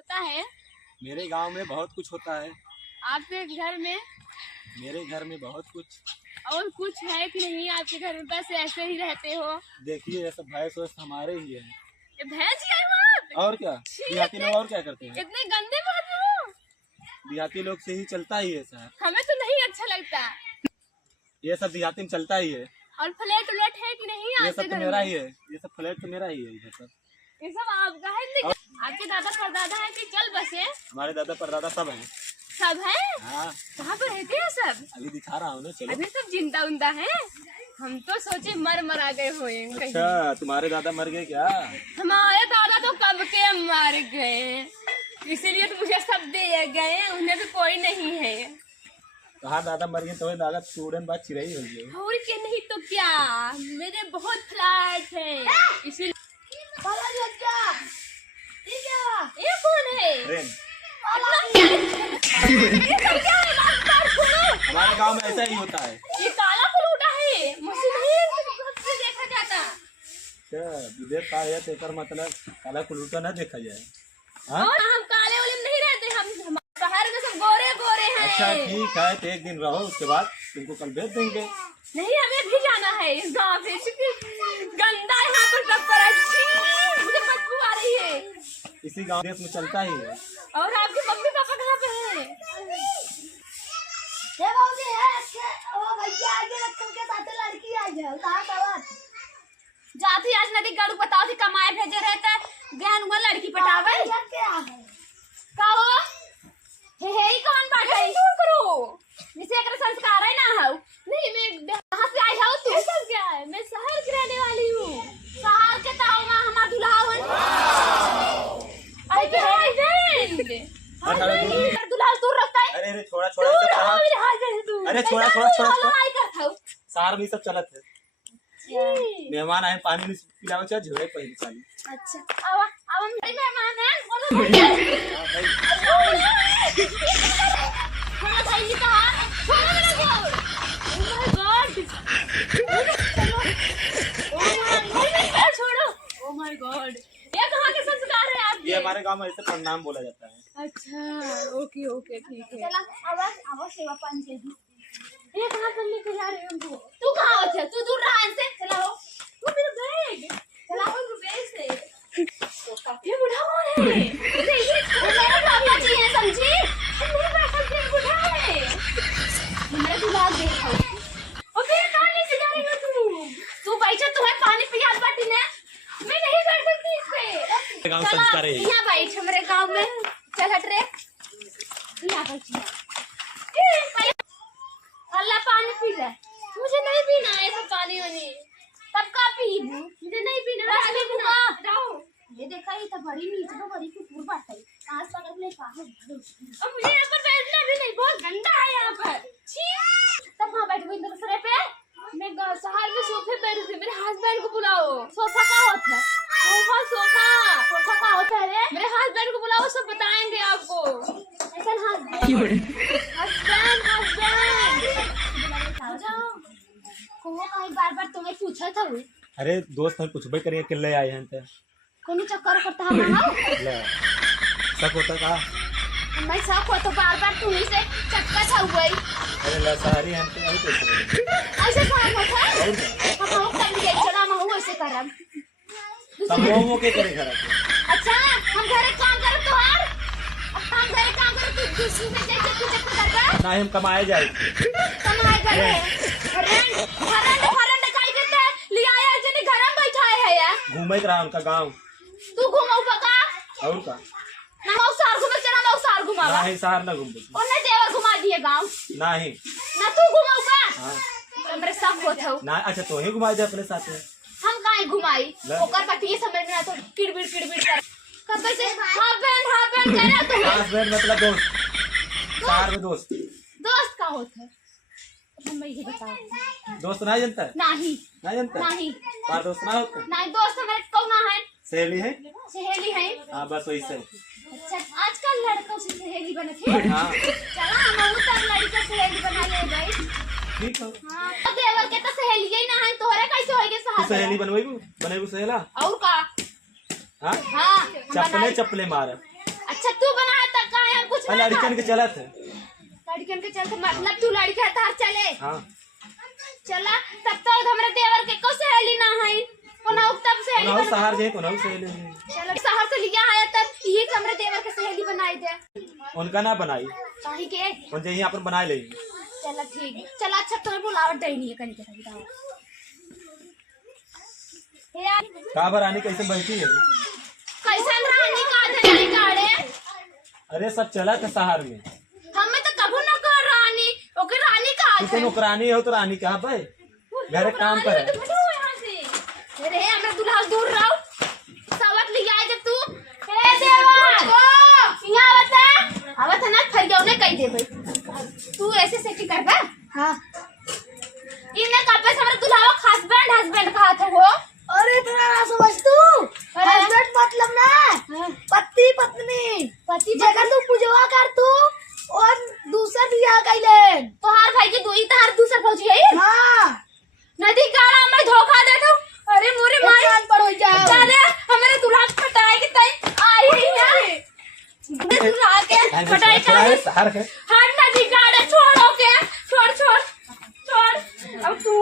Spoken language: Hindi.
होता है? मेरे गांव में बहुत कुछ होता है। आपके घर में? मेरे घर में बहुत कुछ। और कुछ है कि नहीं आपके घर में? बस ऐसे ही रहते हो? देखिए ये सब भैंस वैस हमारे ही है। ये भैंस क्या है वहाँ पे? और क्या, देहाती लोग और क्या करते हैं? इतने गंदे बात हो। देहाती लोग से ही चलता ही है सर। हमें तो नहीं अच्छा लगता। ये सब देहाती में चलता ही है। और फ्लैट उलट है कि नहीं ये आपके सब तो घर मेरा में? ही है। ये सब फ्लैट तो मेरा ही है। ये सब आपका है? आपके दादा परदादा है कि चल बसे? हमारे दादा परदादा सब हैं। सब है? हाँ, कहाँ पर रहते हैं सब? अभी दिखा रहा हूँ ना, चलो। अभी सब जिंदा उंदा है? हम तो सोचे मर आ गए होए कहीं। अच्छा, तुम्हारे दादा मर गए क्या? हमारे दादा तो कब के मर गए, इसीलिए तो मुझे सब दे गए, उन्हें तो कोई नहीं है। कहाँ दादा मर गए? तुम्हारे दादा चूड़न बात चिरई हो गई। और क्या, नहीं तो क्या, मेरे बहुत फ्लैट है इसीलिए। ये कौन है? ट्रेन। ये सब क्या है? हमारे गांव में ऐसा ही होता है। ये काला फलूटा है, मुझे नहीं देखा जाता। विदेश का है तो एकर मतलब काला कुलूटा न देखा जाए। हाँ? और हम काले वाले में नहीं रहते, हम शहर में सब गोरे गोरे हैं। अच्छा ठीक है, तो एक दिन रहो, उसके बाद तुमको कल भेज देंगे। नहीं, हमें भी जाना है इस गाँव से, गंदा है यहाँ पर सब पर, मुझे बदबू आ रही है। इसी गांव देश में चलता ही है। और आपके मम्मी पापा कहाँ पे हैं? जाती आज नदी गड़ू बताओ थी, कमाए भेजे रहता गहन हुआ लड़की पटावे का हो? हे ही कौन बात है? दूर करो, जिसे एक संस्कार है ना हो। नहीं, मैं कहाँ से आई हूँ? तू सब क्या है? मैं शहर की रहने वाली हूँ। शहर के ताऊ माँ हमारा दुल्हा दुल्हा दूर रखता है। अरे छोड़ा छोड़ा अरे छोड़ा शहर में सब चलत है। मेहमान आए, पानी नहीं पिलावे चाहे झोड़े पहले चालू। अच्छा, अब हम मेहमान हैं, छोड़ो भाई जी का हाथ, छोड़ो मेरा गोल। Oh my God, ये कहाँ के संस्कार है आपके? ये हमारे गांव में ऐसे प्रणाम बोला जाता है। अच्छा, ओके ओके, ठीक है। चला आवाज सेवा पान के दी। ये कहाँ पर लेके जा रहे हो हमको? तू कहाँ हो? तू दूर रहा इनसे। चलाओ, तू मेरा बैग चलाओ, बैग से। ये बुढ़ा कौन है? मेरा पापा जी है, समझी? मेरे पापा जी बुढ़ा है। मेरा दुल्हा देखो। और फिर कहाँ लेके जा रही हो तू? तू बैठा, तू है पानी पिया बाटी ने। मैं नहीं बैठ सकती इस पे। गांव संस्कार है। यहाँ बैठ हमारे गांव में। चल हट रे, यहाँ बैठ। अल्लाह पानी पी ले। मुझे नहीं पीना है सब पानी वानी। तब का पीबू? मुझे नहीं पीना। ये देखा, ये तो बड़ी नीचे तो बड़ी कुकुर बात है। आज पकड़ ले पागल। अब मुझे यहाँ पर बैठना भी नहीं, बहुत गंदा है यहाँ पर। छी, तब वहाँ बैठ गई दूसरे पे। मैं शहर में सोफे पे बैठी थी, मेरे हस्बैंड को बुलाओ। सोफा का होता है? सोफा का होता है रे? मेरे हस्बैंड को बुलाओ, सब बताएंगे आपको। ऐसा हस्बैंड बार बार तुम्हें पूछा था। अरे दोस्त हम कुछ भी करिए, किले आए हैं तो कोनो चक्कर करता है वहाँ? सब होता का मैं सब हो तो बार बार तुम्ही से चक्कर था हुई। अरे लसारी हैं तो ऐसे काम होता है? हम लोग कर लिए चला हम ऐसे करब। सब वो के करे घर के। अच्छा, हम घरे काम करब तो यार, अब हम घरे काम करब तो दूसरी में जैसे तू चक्कर करबा ना हम कमाए जाए। कमाए गए फरंड काई देते लिया आया जने घर में बैठा है यार। घूमे रहा उनका गांव। तू घुमाऊ पका और का ना मौसार घुमे, चला मौसार घुमावा। नहीं शहर ना घूम और ना देवर घुमा दिए गांव। नहीं ना तू घुमाऊ का? हाँ हमरे सब होत हो ना। अच्छा तो ही घुमाए दे अपने साथ में। हम काहे घुमाई? ओकर पति समझ में ना तो किड़बिड़ कर कब से हाफ बैंड कहना तो हस्बैंड मतलब दोस्त, शहर में दोस्त। दोस्त का होता है? हमें ये बताओ। दोस्त नहीं जानता है? नहीं नहीं जानता? नहीं बार दोस्त ना होता? नहीं, दोस्त हमारे कौन है? सहेली है। सहेली है। हाँ बस वैसे। अच्छा, आजकल लड़कों से सहेली बनती है। हाँ चला हम उतर लड़का सहेली बना ले भाई। ठीक है। हाँ, तो देवर के तो सहेली ही ना है, तोहरे कैसे होएगे तू सहेली बनवेबू बनेबू सहेला? और का? हाँ हाँ, चप्पले चप्पले मार। अच्छा तू बनाया था कहाँ हम कुछ ना लड़कियन के चलत है। लड़कियन के चलते मतलब तू लड़का तार चले हाँ चला तब तक हमरे देवर के को सहेली ना है कोना तब सहेली कोनाहु बना शहर जे कोनाहु से ले चलो शहर से लिया आया तब यही हमरे देवर के सहेली बनाई दे उनका ना बनाई काहे के उन जे यहाँ पर बनाए ले चला ठीक है चला अच्छा तुम्हें बुलावट दे नहीं है कहीं के बताओ हे यार का रानी कैसे बैठी है? कैसन रानी का थे गाड़े अरे सब चला था शहर में। हमें तो कबू ना कर रानी ओके रानी का तू तो नौकरानी हो तो रानी कहा भाई घर काम पर है। अरे हमरा दूल्हा दूर रहो सवत ले आए जब तू हे देवा यहाँ बता आवत है ना फरियौने कह दे भाई तू ऐसे सेटिंग कर बा हां इने कापे से हमरा दूल्हा हस्बैंड कहा था वो अरे इतना ना समझ तू हस्बैंड मतलब ना पति पत्नी जगह तू पूजवा कर तू और दूसरा बियाह कैले तोहार भाई के दुई तहार दूसर फौजी है हां नदी काड़ा में धोखा दे दो अरे मोरे माई कान पर हो जाओ अरे हमारे दूल्हा पटाए के तई आई है दूल्हा के पटाए का शहर है हर नदी काड़ा छोड़ो के छोड़ अब तू